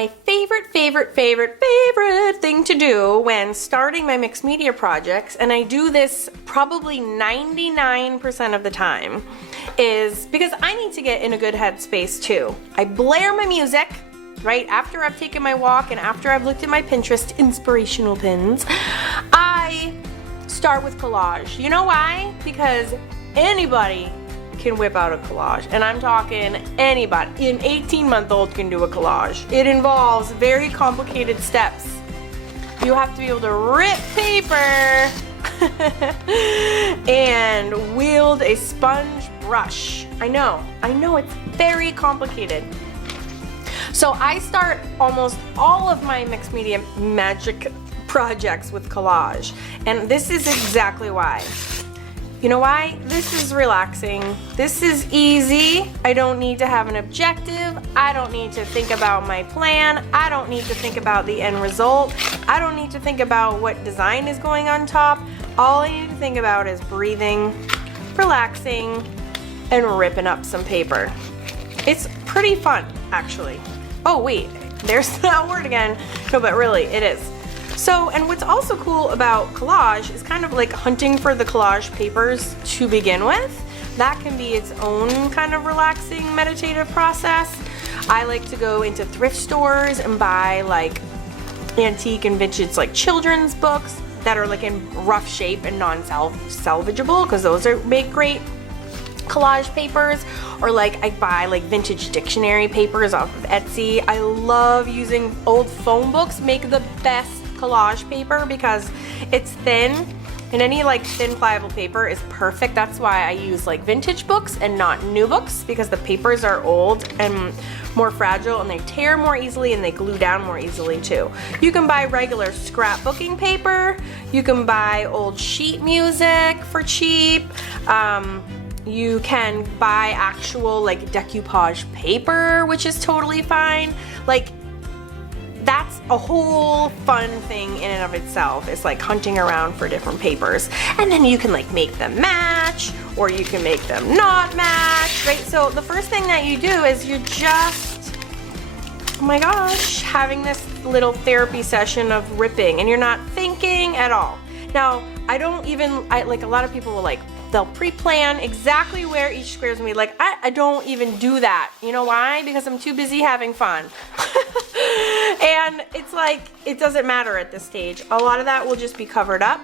My favorite thing to do when starting my mixed media projects, and I do this probably 99% of the time, is because I need to get in a good headspace too. I blare my music right after I've taken my walk and after I've looked at my Pinterest inspirational pins. I start with collage. You know why? Because anybody can whip out a collage, and I'm talking anybody. An 18-month-old can do a collage. It involves very complicated steps. You have to be able to rip paper and wield a sponge brush. I know it's very complicated. So I start almost all of my mixed media magic projects with collage, and this is exactly why. You know why? This is relaxing. This is easy. I don't need to have an objective. I don't need to think about my plan. I don't need to think about the end result. I don't need to think about what design is going on top. All I need to think about is breathing, relaxing, and ripping up some paper. It's pretty fun, actually. Oh wait, there's that word again. No, but really, it is. So, and what's also cool about collage is kind of like hunting for the collage papers to begin with. That can be its own kind of relaxing meditative process. I like to go into thrift stores and buy like antique and vintage like children's books that are like in rough shape and non-salvageable, because those make great collage papers. Or like I buy like vintage dictionary papers off of Etsy. I love using old phone books, make the best collage paper because it's thin, and any like thin pliable paper is perfect. That's why I use like vintage books and not new books, because the papers are old and more fragile and they tear more easily and they glue down more easily too. You can buy regular scrapbooking paper. You can buy old sheet music for cheap. You can buy actual like decoupage paper, which is totally fine. Like, that's a whole fun thing in and of itself. It's like hunting around for different papers, and then you can like make them match, or you can make them not match, right? So the first thing that you do is you're just, oh my gosh, having this little therapy session of ripping, and you're not thinking at all. Now, I like a lot of people will like, they'll pre-plan exactly where each square is gonna be. Like, I don't even do that. You know why? Because I'm too busy having fun. And it's like, it doesn't matter at this stage. A lot of that will just be covered up.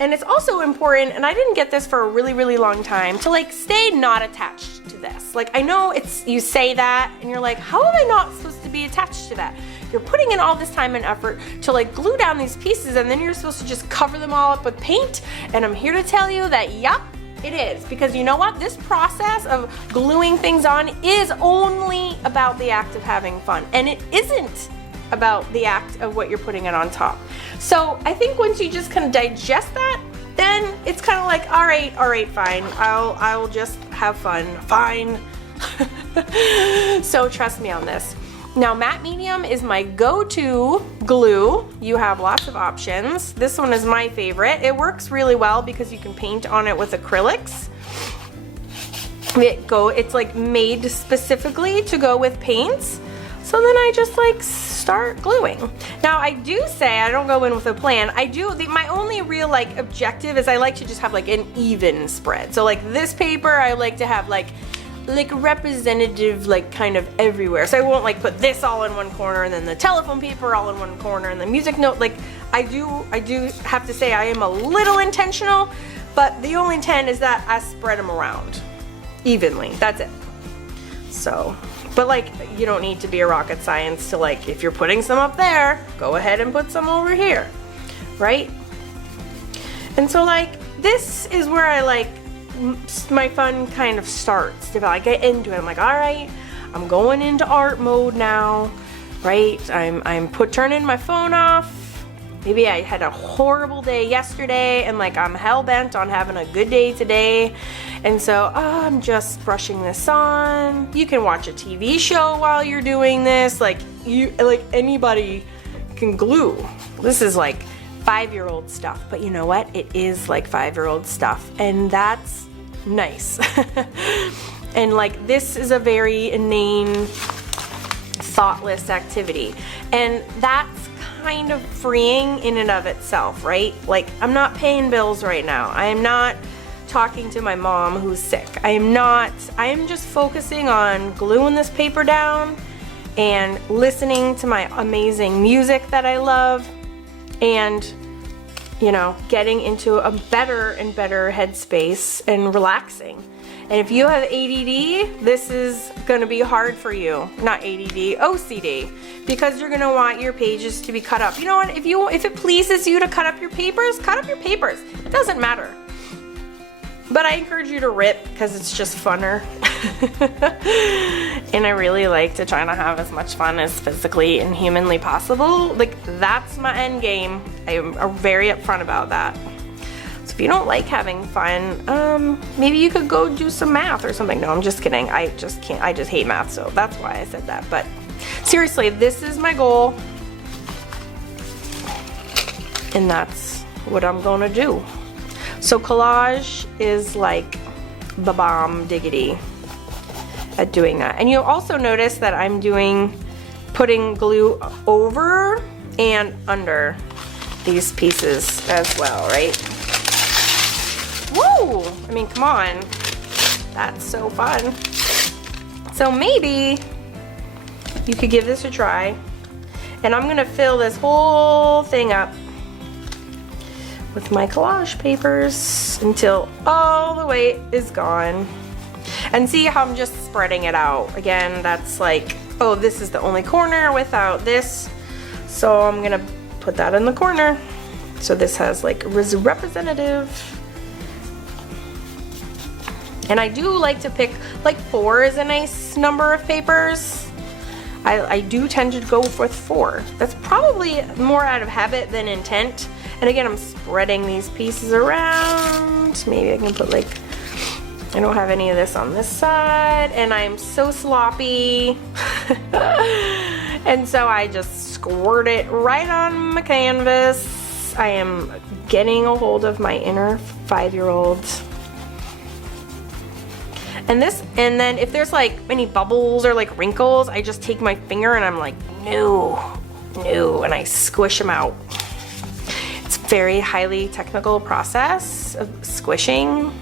And it's also important, and I didn't get this for a really, really long time, to like stay not attached to this. Like, I know you say that and you're like, how am I not supposed to be attached to that? You're putting in all this time and effort to like glue down these pieces, and then you're supposed to just cover them all up with paint. And I'm here to tell you that, yup, it is. Because you know what? This process of gluing things on is only about the act of having fun. And it isn't about the act of what you're putting it on top. So I think once you just kind of digest that, then it's kind of like, all right, fine. I'll just have fun. Fine. So trust me on this. Now, matte medium is my go-to glue. You have lots of options. This one is my favorite. It works really well because you can paint on it with acrylics. It's like made specifically to go with paints. So then I just like start gluing. Now, I do say I don't go in with a plan. My only real like objective is I like to just have like an even spread. So like this paper, I like to have like representative, like kind of everywhere. So I won't like put this all in one corner and then the telephone paper all in one corner and the music note. Like I do have to say I am a little intentional, but the only intent is that I spread them around evenly. That's it. So, but like, you don't need to be a rocket science to like, if you're putting some up there, go ahead and put some over here, right? And so like, this is where I like, my fun kind of starts. If I get into it, I'm like, all right, I'm going into art mode now, right? I'm turning my phone off. Maybe I had a horrible day yesterday and like I'm hell-bent on having a good day today. And so I'm just brushing this on. You can watch a TV show while you're doing this. Like anybody can glue. This is like 5-year-old stuff, but you know what? It is like 5-year-old stuff, and that's nice. And like this is a very inane thoughtless activity. And that's kind of freeing in and of itself, right? Like, I'm not paying bills right now. I am not talking to my mom who's sick. I am just focusing on gluing this paper down and listening to my amazing music that I love, and you know, getting into a better and better headspace and relaxing. And if you have ADD, this is gonna be hard for you. Not ADD, OCD, because you're gonna want your pages to be cut up. You know what, if it pleases you to cut up your papers, cut up your papers. It doesn't matter. But I encourage you to rip because it's just funner. And I really like to try to have as much fun as physically and humanly possible. Like, that's my end game. I'm very upfront about that. So if you don't like having fun, maybe you could go do some math or something. No, I'm just kidding. I just can't. I just hate math, so that's why I said that. But seriously, this is my goal. And that's what I'm gonna do. So collage is like the bomb diggity at doing that. And you'll also notice that I'm putting glue over and under these pieces as well, right? Woo! I mean, come on. That's so fun. So maybe you could give this a try. And I'm gonna fill this whole thing up with my collage papers until all the weight is gone. And see how I'm just spreading it out. Again, that's like, oh, this is the only corner without this. So I'm gonna put that in the corner. So this has like representative. And I do like to pick, like 4 is a nice number of papers. I do tend to go with 4. That's probably more out of habit than intent. And again, I'm spreading these pieces around. Maybe I can put like, I don't have any of this on this side, and I'm so sloppy. And so I just squirt it right on my canvas. I am getting a hold of my inner 5-year-old. And then if there's like any bubbles or like wrinkles, I just take my finger and I'm like, no, and I squish them out. It's a very highly technical process of squishing.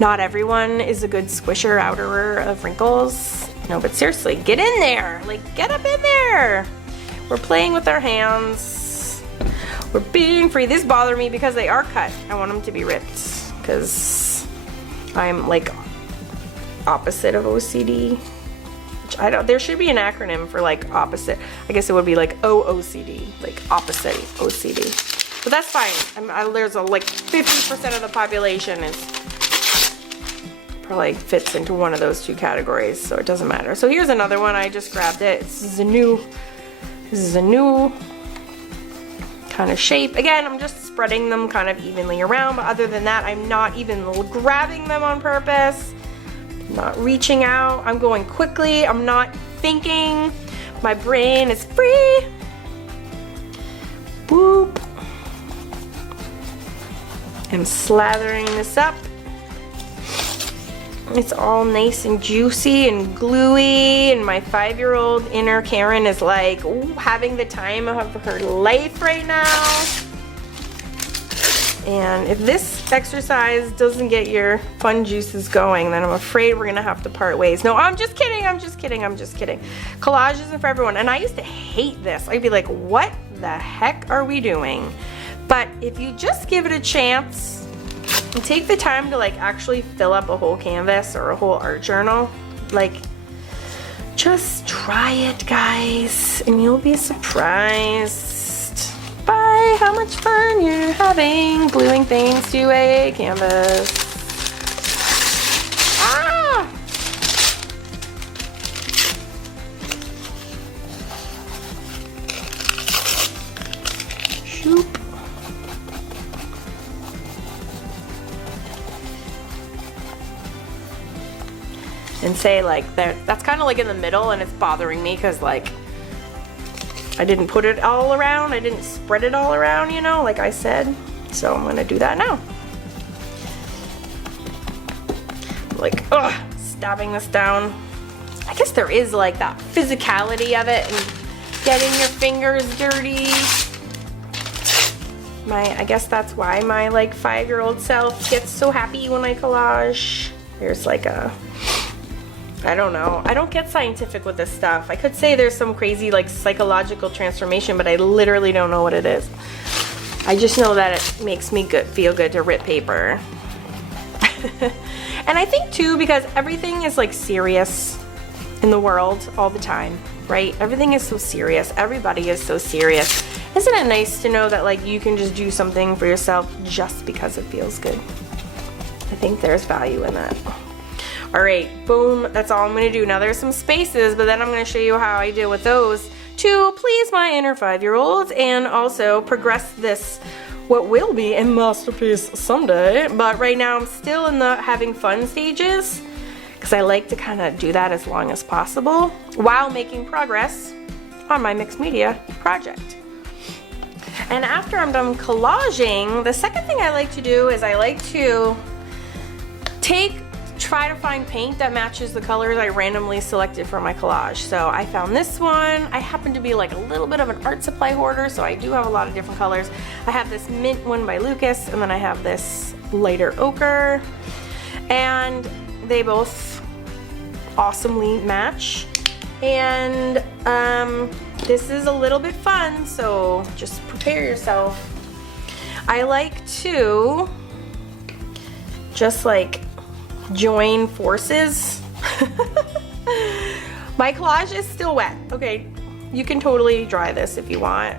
Not everyone is a good squisher outerer of wrinkles. No, but seriously, get in there. Like, get up in there. We're playing with our hands. We're being free. These bother me because they are cut. I want them to be ripped because I'm like opposite of OCD. There should be an acronym for like opposite. I guess it would be like OOCD, like opposite OCD. But that's fine. There's like 50% of the population is probably fits into one of those 2 categories, so it doesn't matter. So here's another one. I just grabbed it. This is a new kind of shape. Again, I'm just spreading them kind of evenly around, but other than that, I'm not even grabbing them on purpose. Not reaching out. I'm going quickly. I'm not thinking. My brain is free. Boop. I'm slathering this up. It's all nice and juicy and gluey, and my 5-year-old inner Karen is like, ooh, having the time of her life right now. And if this exercise doesn't get your fun juices going, then I'm afraid we're gonna have to part ways. No, I'm just kidding, I'm just kidding. Collage isn't for everyone. And I used to hate this. I'd be like, what the heck are we doing? But if you just give it a chance and take the time to like actually fill up a whole canvas or a whole art journal, like, just try it, guys, and you'll be surprised by how much fun you're having gluing things to a canvas. Ah! Shoop. And say like that's kind of like in the middle, and it's bothering me because like I didn't put it all around, I didn't spread it all around, you know, like I said. So I'm gonna do that now. Like, ugh, stabbing this down. I I guess there is like that physicality of it and getting your fingers dirty. I guess that's why my like 5-year-old self gets so happy when I collage. There's like I don't know. I don't get scientific with this stuff. I could say there's some crazy like psychological transformation, but I literally don't know what it is. I just know that it makes me feel good to rip paper. And I think too, because everything is like serious in the world all the time, right? Everything is so serious. Everybody is so serious. Isn't it nice to know that like you can just do something for yourself just because it feels good? I think there's value in that. All right, boom, that's all I'm gonna do. Now there's some spaces, but then I'm gonna show you how I deal with those to please my inner 5-year-olds and also progress this, what will be a masterpiece someday. But right now I'm still in the having fun stages because I like to kind of do that as long as possible while making progress on my mixed media project. And after I'm done collaging, the second thing I like to do is I like to try to find paint that matches the colors I randomly selected for my collage. So I found this one. I happen to be like a little bit of an art supply hoarder, so I do have a lot of different colors. I have this mint one by Lucas, and then I have this lighter ochre, and they both awesomely match. And this is a little bit fun, so just prepare yourself. I like to just like join forces. My collage is still wet. Okay, you can totally dry this if you want,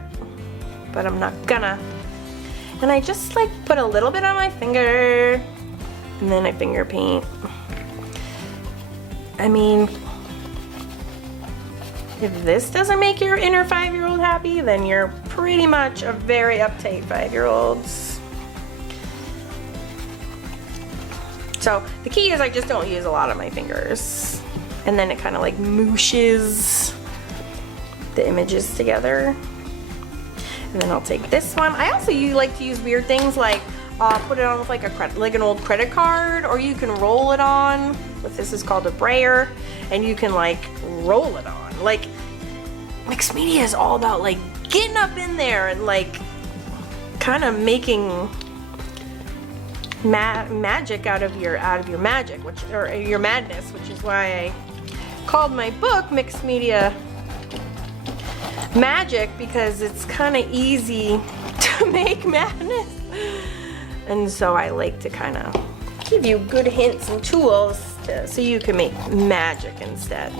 but I'm not gonna. And I just like put a little bit on my finger and then I finger paint. I mean, if this doesn't make your inner 5-year-old happy, then you're pretty much a very uptight 5-year-old. So the key is I just don't use a lot of my fingers. And then it kind of like mooshes the images together. And then I'll take this one. I also like to use weird things like put it on with like an old credit card, or you can roll it on with, this is called a brayer, and you can like roll it on. Like mixed media is all about like getting up in there and like kind of making magic out of your magic, or your madness, which is why I called my book Mixed Media Magic, because it's kind of easy to make madness. And so I like to kind of give you good hints and tools so you can make magic instead.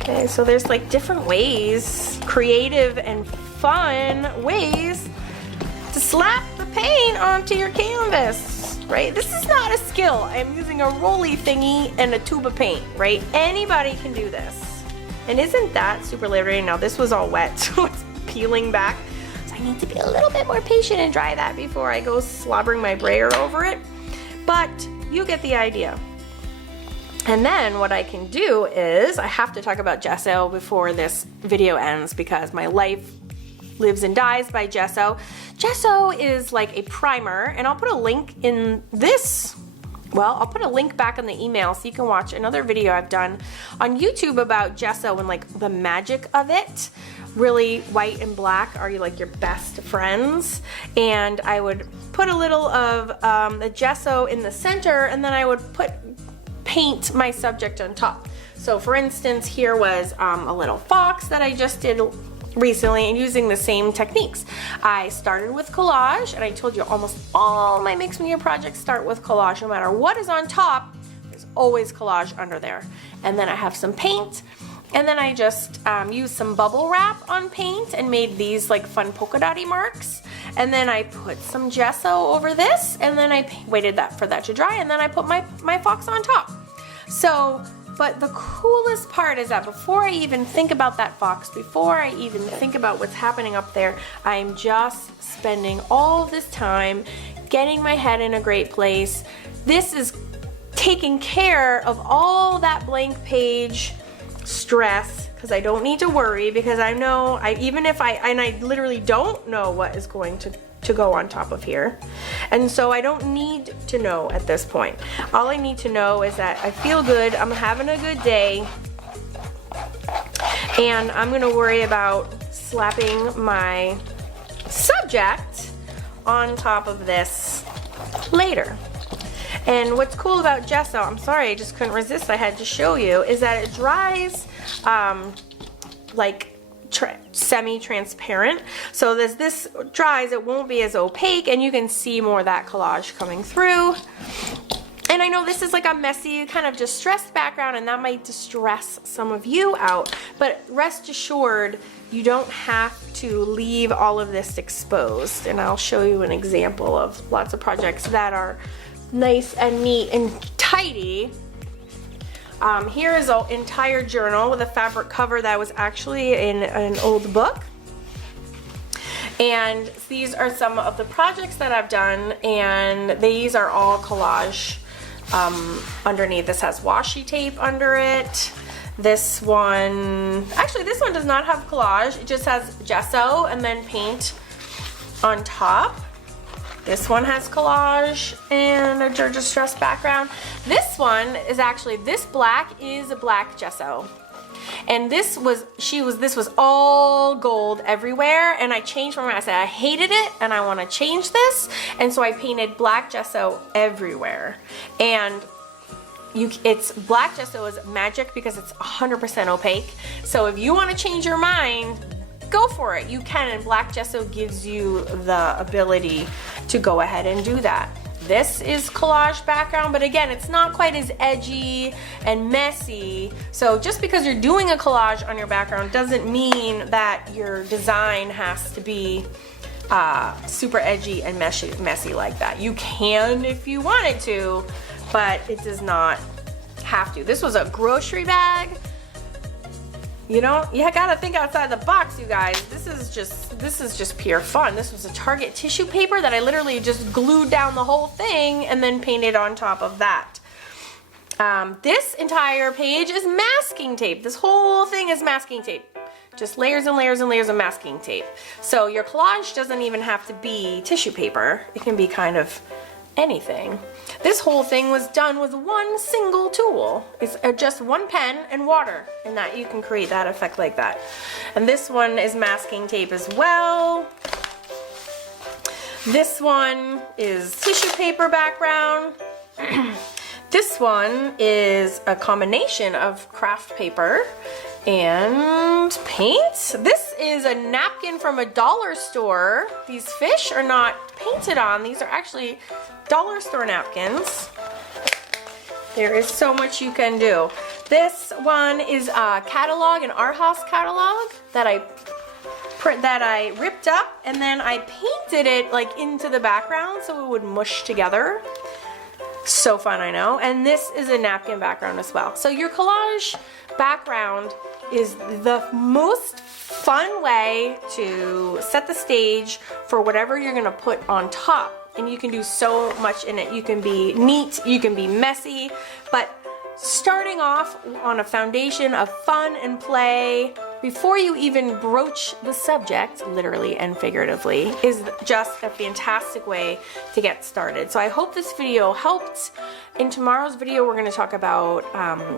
Okay, so there's like different ways, creative and fun ways to slap the paint onto your canvas, right? This is not a skill. I'm using a rolly thingy and a tube of paint, right? Anybody can do this. And isn't that super liberating? Now this was all wet, so it's peeling back. So I need to be a little bit more patient and dry that before I go slobbering my brayer over it. But you get the idea. And then what I can do is, I have to talk about gesso before this video ends because my life lives and dies by gesso. Gesso is like a primer, and I'll put a link in this. Well, I'll put a link back in the email so you can watch another video I've done on YouTube about gesso and like the magic of it. Really, white and black are like your best friends. And I would put a little of the gesso in the center, and then I would paint my subject on top. So for instance, here was a little fox that I just did recently, and using the same techniques. I started with collage, and I told you almost all my mixed media projects start with collage. No matter what is on top, there's always collage under there. And then I have some paint, and then I just used some bubble wrap on paint and made these like fun polka dotty marks. And then I put some gesso over this, and then I waited for that to dry, and then I put my fox on top. So, but the coolest part is that before I even think about that fox, before I even think about what's happening up there, I'm just spending all of this time getting my head in a great place. This is taking care of all that blank page stress, because I don't need to worry, because I know, even if I literally don't know what is going to to go on top of here. And so I don't need to know at this point. All I need to know is that I feel good, I'm having a good day, and I'm gonna worry about slapping my subject on top of this later. And what's cool about gesso, I'm sorry, I just couldn't resist, I had to show you, is that it dries like semi-transparent. So as this dries, it won't be as opaque, and you can see more of that collage coming through. And I know this is like a messy, kind of distressed background, and that might distress some of you out, but rest assured, you don't have to leave all of this exposed. And I'll show you an example of lots of projects that are nice and neat and tidy. Here is an entire journal with a fabric cover that was actually in an old book. And these are some of the projects that I've done, and these are all collage. Underneath, this has washi tape under it. This one, actually this one does not have collage, it just has gesso and then paint on top. This one has collage and a distressed background. This one is actually, this black is a black gesso. And this was all gold everywhere, and I changed my mind. I said I hated it and I want to change this, and so I painted black gesso everywhere. And it's black gesso is magic because it's 100% opaque. So if you want to change your mind, go for it. You can, and black gesso gives you the ability to go ahead and do that. This is collage background, but again, it's not quite as edgy and messy. So just because you're doing a collage on your background doesn't mean that your design has to be super edgy and messy like that. You can if you wanted to, but it does not have to. This was a grocery bag. You know, you gotta think outside the box, you guys. This is just pure fun. This was a Target tissue paper that I literally just glued down the whole thing and then painted on top of that. This entire page is masking tape. This whole thing is masking tape. Just layers and layers and layers of masking tape. So your collage doesn't even have to be tissue paper. It can be kind of anything. This whole thing was done with one single tool. It's just one pen and water, and that you can create that effect like that. And this one is masking tape as well. This one is tissue paper background. This one is a combination of craft paper and paint. This is a napkin from a dollar store. These fish are not painted on. These are actually dollar store napkins. There is so much you can do. This one is a catalog, an Art House catalog that I ripped up, and then I painted it like into the background so it would mush together. So fun, I know. And this is a napkin background as well. So your collage background is the most fun way to set the stage for whatever you're gonna put on top. And you can do so much in it. You can be neat, you can be messy, but starting off on a foundation of fun and play before you even broach the subject, literally and figuratively, is just a fantastic way to get started. So I hope this video helped. In tomorrow's video, we're going to talk about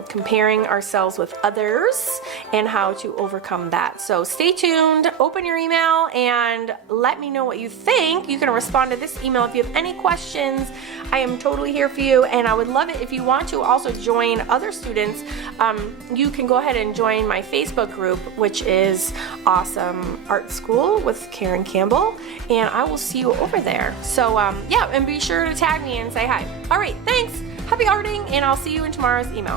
comparing ourselves with others and how to overcome that. So stay tuned, open your email, and let me know what you think. You can respond to this email if you have any questions. I am totally here for you, and I would love it if you want to also join other students. You can go ahead and join my Facebook group, which is Awesome Art School with Karen Campbell, and I will see you over there. So yeah, and be sure to tag me and say hi. All right, thanks. Happy arting, and I'll see you in tomorrow's email.